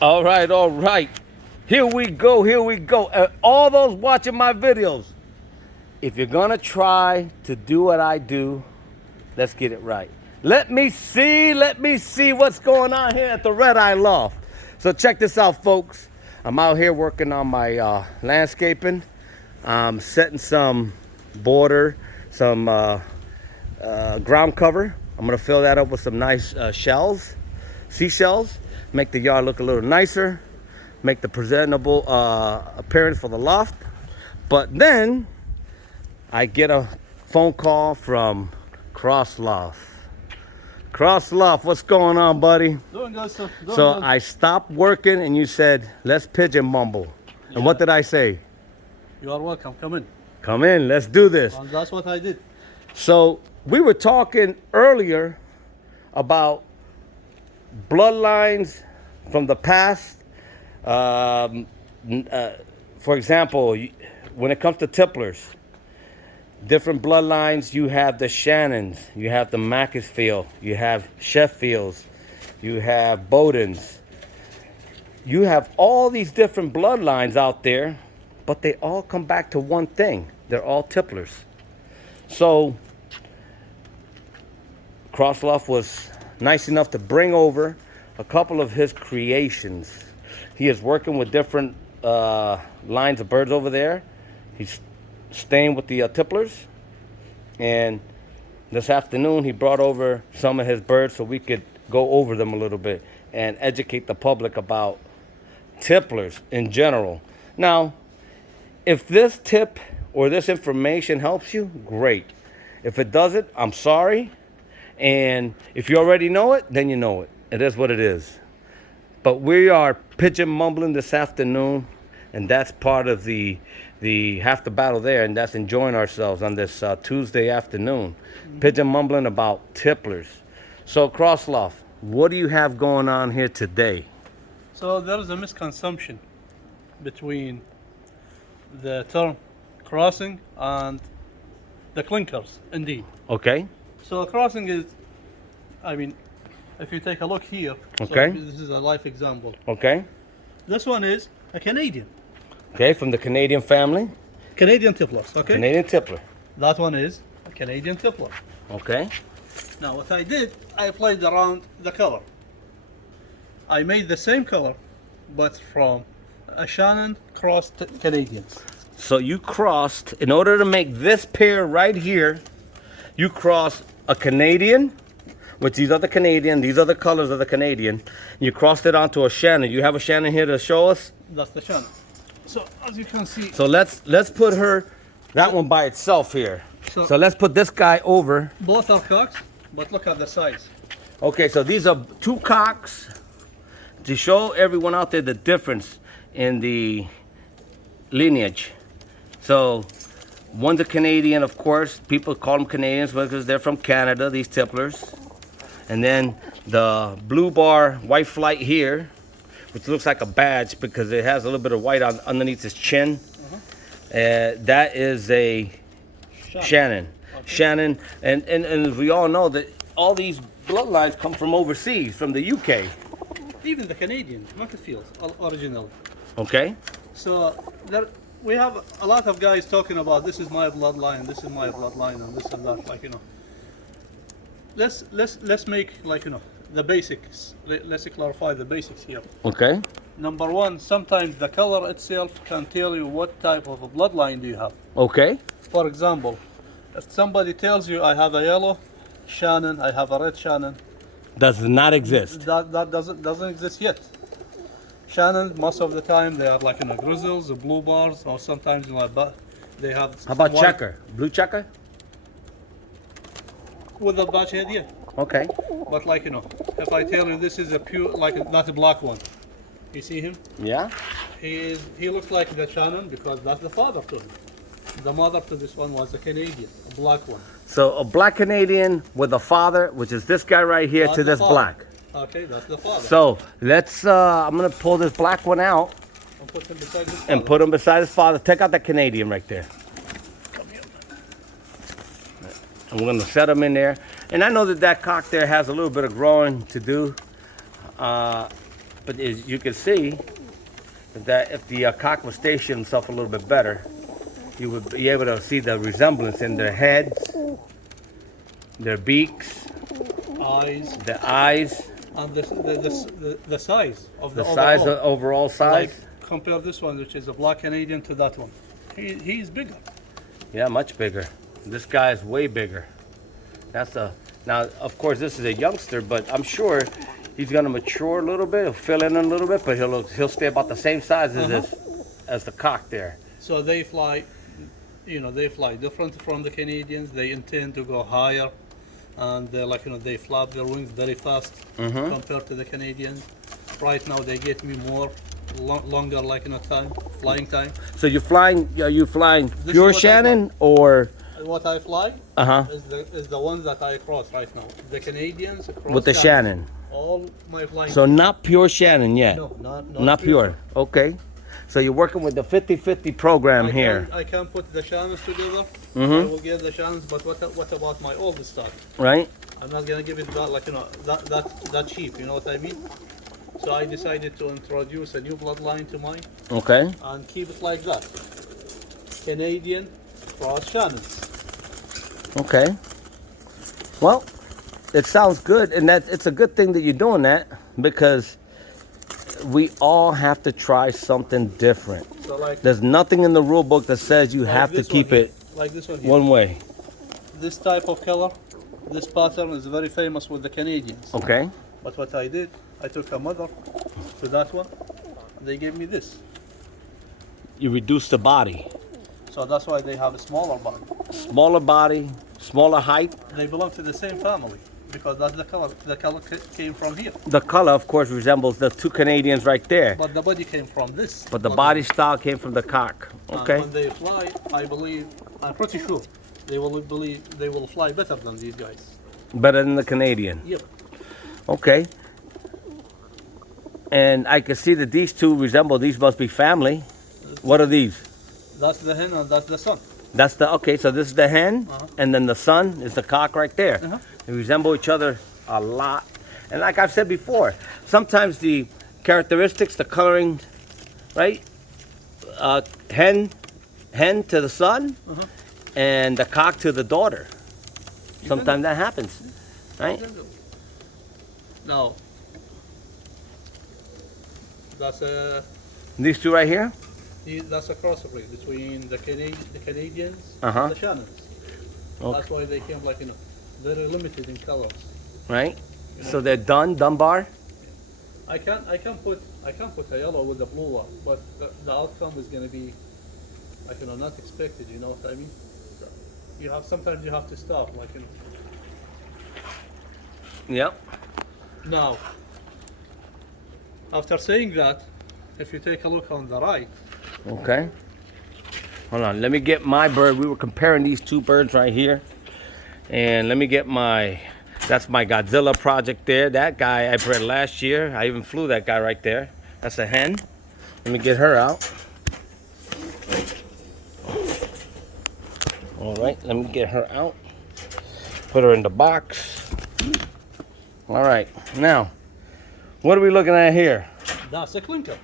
All right, all right. Here we go, here we go. All those watching my videos, if you're gonna try to do what I do, let's get it right. Let me see what's going on here at the RedEye Loft. So check this out, folks. I'm out here working on my landscaping. I'm setting some border, some ground cover. I'm gonna fill that up with some nice shells, seashells, make the yard look a little nicer, make the presentable appearance for the loft. But then I get a phone call from Cross Loft. Cross Loft, what's going on, buddy? Doing good, sir. Doing So good. I stopped working and you said, let's pigeon mumble. And what did I say? You are welcome. Come in. Come in, let's do this. And that's what I did. So we were talking earlier about bloodlines from the past. For example, when it comes to tipplers, different bloodlines, you have the Shannons, you have the Macclesfield, you have Sheffields, you have Bowdens. You have all these different bloodlines out there, but they all come back to one thing. They're all tipplers. So Cross Loft was nice enough to bring over a couple of his creations. He is working with different lines of birds over there. He's staying with the tipplers, and this afternoon he brought over some of his birds so we could go over them a little bit and educate the public about tipplers in general. Now, if this tip or this information helps you, great. If it doesn't, I'm sorry. And if you already know it, then you know it. It is what it is. But we are pigeon mumbling this afternoon, and that's part of the half the battle there, and that's enjoying ourselves on this Tuesday afternoon. Pigeon mumbling about tipplers. So Cross Loft, what do you have going on here today? So there is a misconception between the term crossing and the clinkers, indeed. Okay. So crossing is, I mean, if you take a look here, Okay. so this is a live example. Okay. This one is a Canadian. Okay, from the Canadian family. Canadian tipplers, okay? Canadian tippler. That one is a Canadian tippler. Okay. Now what I did, I played around the color. I made the same color, but from a Shannon crossed Canadians. So you crossed, in order to make this pair right here, you crossed a Canadian, which these are the Canadian, these are the colors of the Canadian. You crossed it onto a Shannon. You have a Shannon here to show us? That's the Shannon. So as you can see, So let's put that one by itself here. So let's put this guy over. both are cocks, but look at the size. Okay, so these are two cocks to show everyone out there the difference in the lineage. So one's a Canadian, of course. People call them Canadians because they're from Canada, these tipplers. And then the blue bar white flight here, which looks like a badge because it has a little bit of white underneath his chin. That is a Shannon. Okay. Shannon, and as we all know, that all these bloodlines come from overseas, from the UK. Even the Canadian, Macclesfield, original. Okay? So there, we have a lot of guys talking about this is my bloodline, this is my bloodline, and this and that. Like, you know, let's make, like, you know, the basics. Let's clarify the basics here. Okay. Number one, sometimes the color itself can tell you what type of a bloodline do you have. Okay. For example, if somebody tells you I have a yellow Shannon, I have a red Shannon, Does not exist. that doesn't exist yet. Shannon, most of the time they are like, you know, grizzles, blue bars, or sometimes, you know, they have. How about white checker? Blue checker? with a batch head, yeah. Okay. But like, you know, if I tell you this is a pure, like that's a black one, you see him? Yeah. He looks like the Shannon because that's the father to him. The mother to this one was a Canadian, a black one. So a black Canadian with a father, which is this guy right here, That's to the this father. black. Okay, that's the father. So let's, I'm gonna pull this black one out I'll put him beside his and father. put him beside his father. Take out that Canadian right there. Come here. And we're gonna set him in there. And I know that cock there has a little bit of growing to do. But as you can see that if the cock was stationed himself a little bit better, you would be able to see the resemblance in their heads, their beaks, eyes, the eyes, and the size of the the size, overall. the overall size. Like compare this one, which is a black Canadian, to that one. He's bigger. Yeah, much bigger. This guy is way bigger. That's a now. Of course, this is a youngster, but I'm sure he's gonna mature a little bit. He'll fill in a little bit, but he'll stay about the same size as the cock there. So they fly, they fly different from the Canadians. They intend to go higher, and they flap their wings very fast compared to the Canadians. Right now they get me more longer time, flying time. So you're flying? Are you flying This pure is what I Shannon or? What I fly Uh-huh. is the ones that I cross right now. The Canadians cross With the Shannon. All my flying. So not pure Shannon yet. No, Not pure. Okay. So you're working with the 50-50 program here, I can put the Shannons together. I will get the Shannons, but what about my oldest stock? right? I'm not gonna give it that cheap. You know what I mean? So I decided to introduce a new bloodline to mine Okay. and keep it like that. Canadian cross Shannons. Okay. Well, it sounds good, and that it's a good thing that you're doing that because we all have to try something different. So like There's nothing in the rule book that says you have to this keep one here, it like this one here. one way. This type of color, this pattern is very famous with the Canadians. Okay. But what I did, I took a mother to that one. They gave me this. You reduce the body. So that's why they have a smaller body. Smaller body, smaller height. They belong to the same family because that's the color. The color came from here. The color, of course, resembles the two Canadians right there. But the body came from this. But the body style came from the cock. And Okay. when they fly, I'm pretty sure they will fly better than these guys. Better than the Canadian. Yep. Okay. And I can see that these two resemble, these must be family. What are these? That's the hen and that's the son. That's the, okay, so this is the hen, and then the son is the cock right there. They resemble each other a lot. And like I've said before, sometimes the characteristics, the coloring, right? Hen to the son, and the cock to the daughter. Sometimes that happens, right? Now, that's These two right here? a crossbreed between the Canadians Uh-huh. and the Shannons. Okay. That's why they came very limited in colors. Right? So they're done, Dunbar? I can put a yellow with a blue one, but the outcome is gonna be not expected. You know what I mean? Sometimes you have to stop. Yep. Now, after saying that, if you take a look on the right, Okay. Hold on, let me get my bird. We were comparing these two birds right here. And let me get that's my Godzilla project there. That guy I bred last year. I even flew that guy right there. That's a hen. Let me get her out. All right, let me get her out. Put her in the box. All right, now, what are we looking at here? that's a clinker.